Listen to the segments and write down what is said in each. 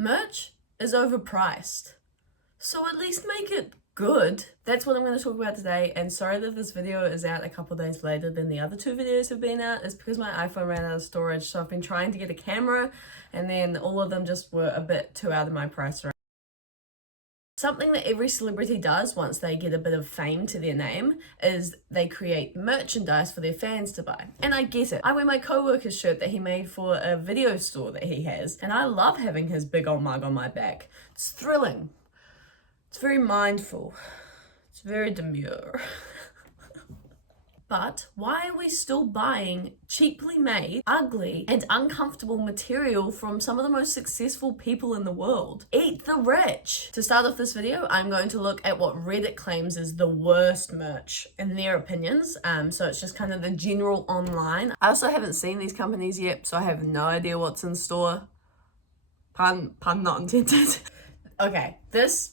Merch is overpriced. So at least make it good. That's what I'm going to talk about today, and sorry that this video is out a couple days later than the other two videos have been out. It's because my iPhone ran out of storage, so I've been trying to get a camera and then all of them just were a bit too out of my price range. Something that every celebrity does once they get a bit of fame to their name is they create merchandise for their fans to buy. And I get it. I wear my co-worker's shirt that he made for a video store that he has, and I love having his big old mug on my back. It's thrilling. It's very mindful. It's very demure. But why are we still buying cheaply made, ugly, and uncomfortable material from some of the most successful people in the world? Eat the rich! To start off this video, I'm going to look at what Reddit claims is the worst merch in their opinions. So it's just kind of the general online. I also haven't seen these companies yet, so I have no idea what's in store. Pun not intended. Okay, this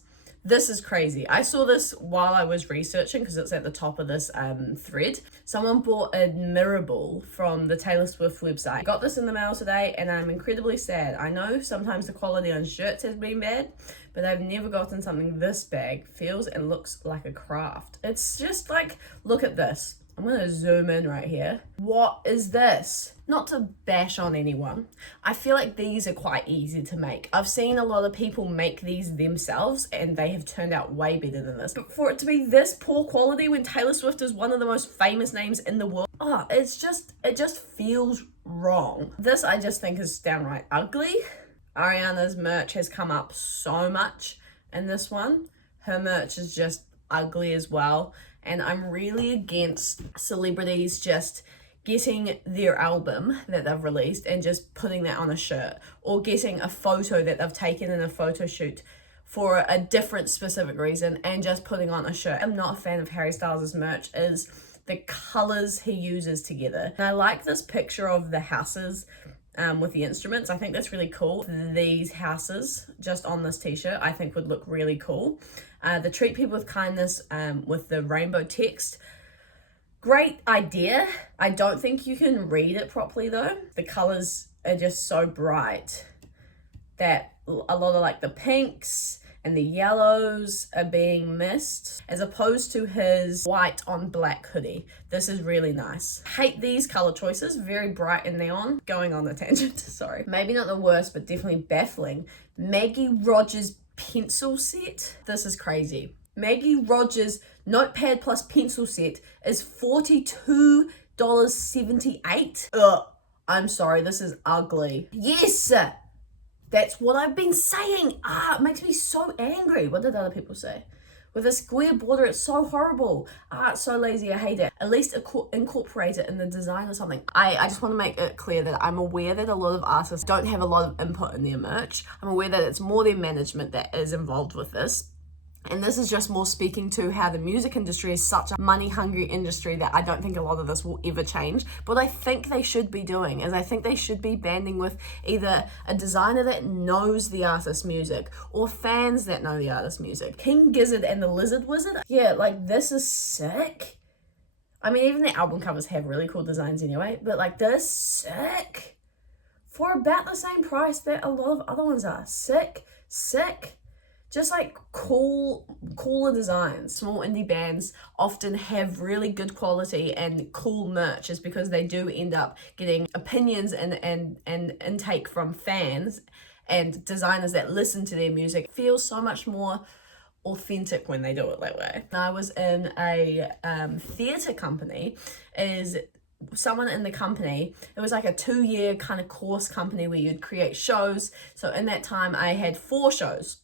is crazy. I saw this while I was researching because it's at the top of this thread. Someone bought a mirror ball from the Taylor Swift website. I got this in the mail today and I'm incredibly sad. I know sometimes the quality on shirts has been bad, but I've never gotten something this big. Feels and looks like a craft. It's just like, look at this. I'm gonna zoom in right here. What is this? Not to bash on anyone, I feel like these are quite easy to make. I've seen a lot of people make these themselves and they have turned out way better than this. But for it to be this poor quality when Taylor Swift is one of the most famous names in the world, it just feels wrong. This I just think is downright ugly. Ariana's merch has come up so much in this one. Her merch is just ugly as well. And I'm really against celebrities just getting their album that they've released and just putting that on a shirt, or getting a photo that they've taken in a photo shoot for a different specific reason and just putting on a shirt. I'm not a fan of Harry Styles' merch is the colors he uses together. And I like this picture of the houses with the instruments. I think that's really cool. These houses just on this t-shirt I think would look really cool. The treat people with kindness with the rainbow text, great idea. I don't think you can read it properly though. The colors are just so bright that a lot of like the pinks and the yellows are being missed, as opposed to his white on black hoodie. This is really nice. Hate these color choices, very bright and neon. Going on the tangent, sorry. Maybe not the worst, but definitely baffling. Maggie Rogers pencil set. This is crazy. Maggie Rogers notepad plus pencil set is $42.78. I'm sorry, this is ugly. Yes! That's what I've been saying. It makes me so angry. What did other people say? With a square border, it's so horrible. It's so lazy, I hate it. At least incorporate it in the design or something. I just want to make it clear that I'm aware that a lot of artists don't have a lot of input in their merch. I'm aware that it's more their management that is involved with this. And this is just more speaking to how the music industry is such a money-hungry industry that I don't think a lot of this will ever change. But what I think they should be doing is I think they should be banding with either a designer that knows the artist's music or fans that know the artist's music. King Gizzard and the Lizard Wizard? Yeah, like this is sick. I mean, even the album covers have really cool designs anyway, but like this is sick. For about the same price that a lot of other ones are. Sick. Just like cooler designs. Small indie bands often have really good quality and cool merch is because they do end up getting opinions and intake from fans and designers that listen to their music. It feels so much more authentic when they do it that way. I was in a theatre company. Someone in the company, it was like a 2-year kind of course company where you'd create shows. So in that time I had 4 shows.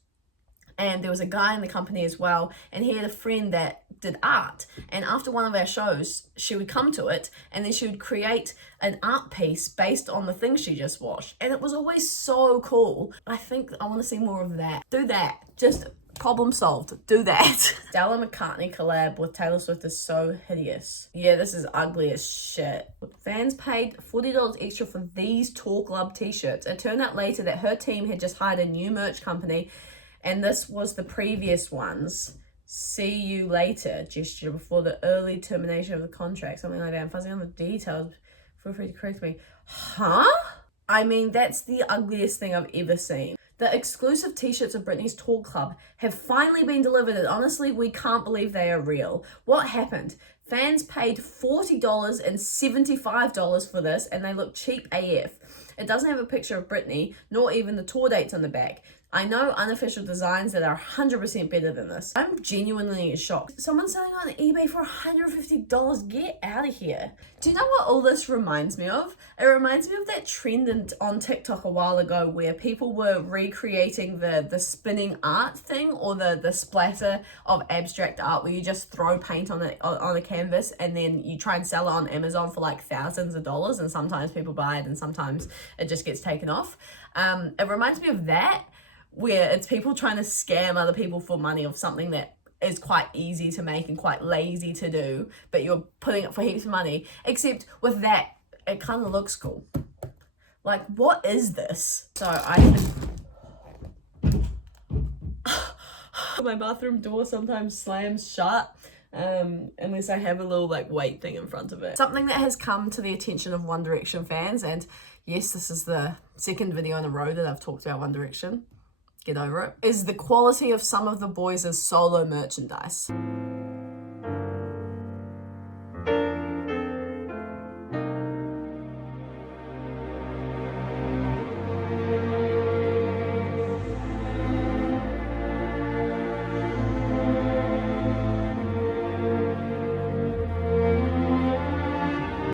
And there was a guy in the company as well, and he had a friend that did art. And after one of our shows, she would come to it, and then she would create an art piece based on the thing she just watched. And it was always so cool. I think I want to see more of that. Do that. Just problem solved. Do that. Stella McCartney collab with Taylor Swift is so hideous. Yeah, this is ugly as shit. Fans paid $40 extra for these Tour Club t-shirts. It turned out later that her team had just hired a new merch company, and this was the previous one's see you later gesture before the early termination of the contract, something like that. I'm fuzzing on the details. Feel free to correct me. Huh? I mean, that's the ugliest thing I've ever seen. The exclusive t-shirts of Britney's tour club have finally been delivered, and honestly, we can't believe they are real. What happened? Fans paid $40 and $75 for this, and they look cheap AF. It doesn't have a picture of Britney, nor even the tour dates on the back. I know unofficial designs that are 100% better than this. I'm genuinely shocked. Someone's selling on eBay for $150. Get out of here. Do you know what all this reminds me of? It reminds me of that trend on TikTok a while ago where people were recreating the spinning art thing, or the splatter of abstract art where you just throw paint on a canvas and then you try and sell it on Amazon for like thousands of dollars, and sometimes people buy it and sometimes it just gets taken off. It reminds me of that, where it's people trying to scam other people for money of something that is quite easy to make and quite lazy to do, but you're putting it for heaps of money. Except with that, it kind of looks cool. Like, what is this? So my bathroom door sometimes slams shut unless I have a little like weight thing in front of it. Something that has come to the attention of One Direction fans, and yes, this is the second video in a row that I've talked about One Direction, get over it, is the quality of some of the boys' solo merchandise.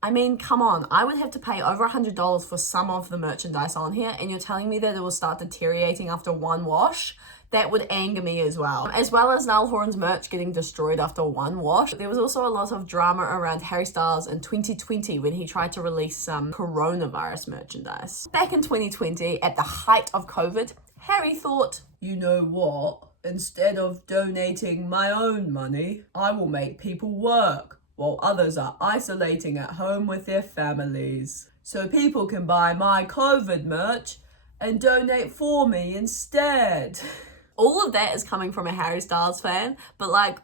I mean, come on, I would have to pay over $100 for some of the merchandise on here, and you're telling me that it will start deteriorating after one wash? That would anger me as well. As well as Niall Horan's merch getting destroyed after one wash. There was also a lot of drama around Harry Styles in 2020 when he tried to release some coronavirus merchandise. Back in 2020, at the height of COVID, Harry thought, you know what? Instead of donating my own money, I will make people work while others are isolating at home with their families. So people can buy my COVID merch and donate for me instead. All of that is coming from a Harry Styles fan, but like,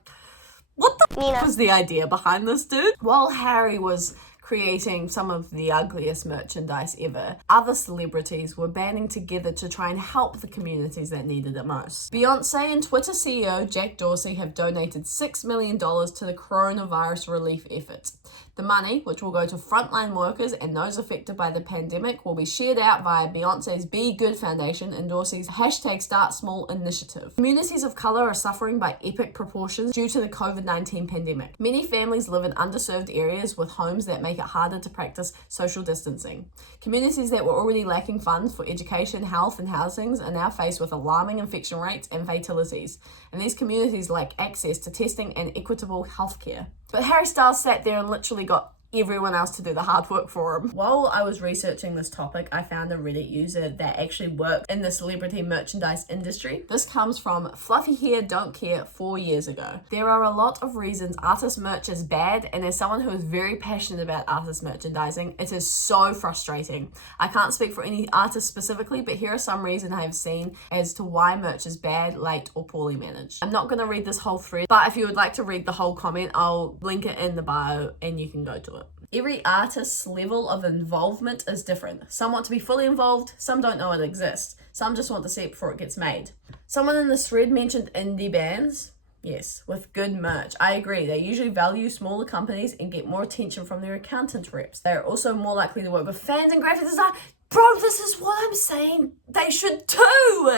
what the f was the idea behind this, dude? While Harry was creating some of the ugliest merchandise ever, other celebrities were banding together to try and help the communities that needed it most. Beyonce and Twitter CEO Jack Dorsey have donated $6 million to the coronavirus relief efforts. The money, which will go to frontline workers and those affected by the pandemic, will be shared out via Beyonce's Be Good Foundation and Dorsey's #StartSmall initiative. Communities of color are suffering by epic proportions due to the COVID-19 pandemic. Many families live in underserved areas with homes that make it harder to practice social distancing. Communities that were already lacking funds for education, health, and housings are now faced with alarming infection rates and fatalities. And these communities lack access to testing and equitable healthcare. But Harry Styles sat there and literally got everyone else to do the hard work for him. While I was researching this topic, I found a Reddit user that actually worked in the celebrity merchandise industry. This comes from Fluffy Hair Don't Care 4 years ago. There are a lot of reasons artist merch is bad, and as someone who is very passionate about artist merchandising, it is so frustrating. I can't speak for any artist specifically, but here are some reasons I have seen as to why merch is bad, late, or poorly managed. I'm not going to read this whole thread, but if you would like to read the whole comment, I'll link it in the bio and you can go to it. Every artist's level of involvement is different. Some want to be fully involved, some don't know it exists. Some just want to see it before it gets made. Someone in this thread mentioned indie bands. Yes, with good merch. I agree. They usually value smaller companies and get more attention from their accountant reps. They're also more likely to work with fans and graphic design. Bro, this is what I'm saying they should do.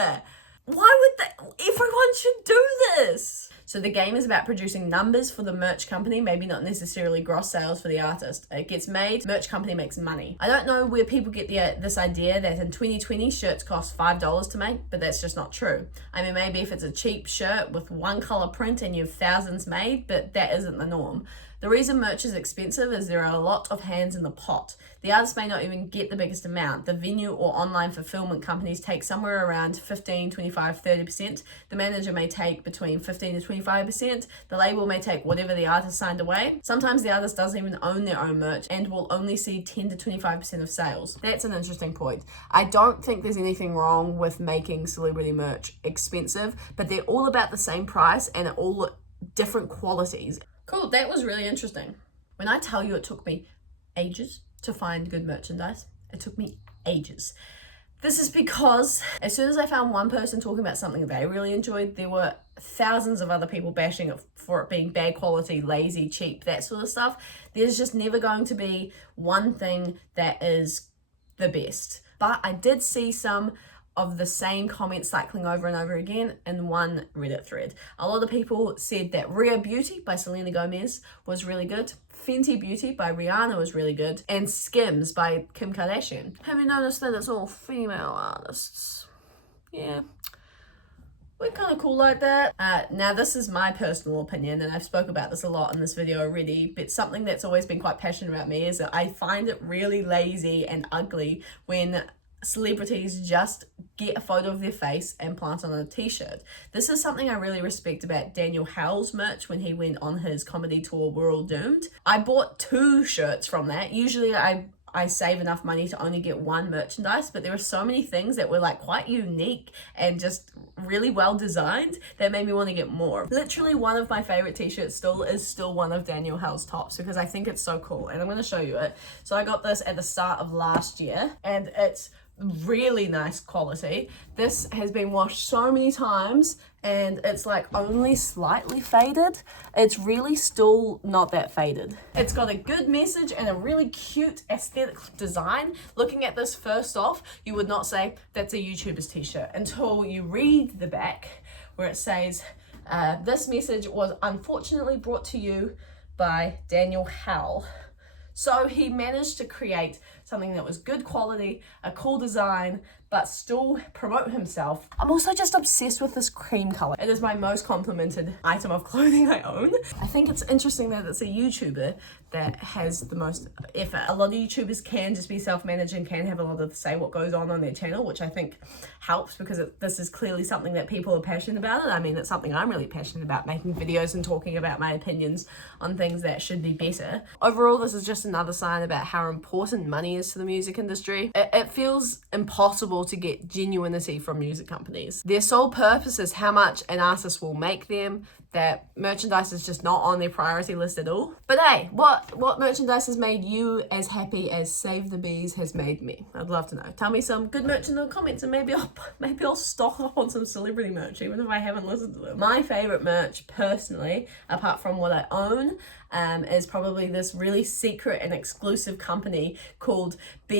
Why would they? Everyone should do this. So the game is about producing numbers for the merch company, maybe not necessarily gross sales for the artist. It gets made, merch company makes money. I don't know where people get this idea that in 2020 shirts cost $5 to make, but that's just not true. I mean, maybe if it's a cheap shirt with one color print and you have thousands made, but that isn't the norm. The reason merch is expensive is there are a lot of hands in the pot. The artist may not even get the biggest amount. The venue or online fulfillment companies take somewhere around 15, 25, 30%. The manager may take between 15 to 25%. The label may take whatever the artist signed away. Sometimes the artist doesn't even own their own merch and will only see 10 to 25% of sales. That's an interesting point. I don't think there's anything wrong with making celebrity merch expensive, but they're all about the same price and all different qualities. Cool, that was really interesting. When I tell you it took me ages to find good merchandise, it took me ages. This is because as soon as I found one person talking about something they really enjoyed, there were thousands of other people bashing it for it being bad quality, lazy, cheap, that sort of stuff. There's just never going to be one thing that is the best. But I did see some of the same comments cycling over and over again in one Reddit thread. A lot of people said that Rare Beauty by Selena Gomez was really good, Fenty Beauty by Rihanna was really good, and Skims by Kim Kardashian. Have you noticed that it's all female artists? Yeah. We're kind of cool like that. Now this is my personal opinion, and I've spoke about this a lot in this video already, but something that's always been quite passionate about me is that I find it really lazy and ugly when celebrities just get a photo of their face and plant on a t-shirt. This is something I really respect about Daniel Howell's merch when he went on his comedy tour We're All Doomed. I bought 2 shirts from that. Usually I save enough money to only get one merchandise, but there were so many things that were like quite unique and just really well designed that made me want to get more. Literally one of my favorite t-shirts still is one of Daniel Howell's tops because I think it's so cool, and I'm going to show you it. So I got this at the start of last year and it's really nice quality. This has been washed so many times and it's like only slightly faded. It's really still not that faded. It's got a good message and a really cute aesthetic design. Looking at this first off, you would not say that's a YouTuber's t-shirt until you read the back where it says this message was unfortunately brought to you by Daniel Howell. So he managed to create something that was good quality, a cool design, but still promote himself. I'm also just obsessed with this cream color. It is my most complimented item of clothing I own. I think it's interesting that it's a YouTuber that has the most effort. A lot of YouTubers can just be self-managed and can have a lot of say what goes on their channel, which I think helps because this is clearly something that people are passionate about. And I mean, it's something I'm really passionate about, making videos and talking about my opinions on things that should be better. Overall, this is just another sign about how important money is to the music industry. It feels impossible to get genuinity from music companies. Their sole purpose is how much an artist will make them. That merchandise is just not on their priority list at all. But hey, what merchandise has made you as happy as Save the Bees has made me? I'd love to know. Tell me some good merch in the comments and maybe I'll stock up on some celebrity merch even if I haven't listened to them. My favorite merch personally, apart from what I own, is probably this really secret and exclusive company called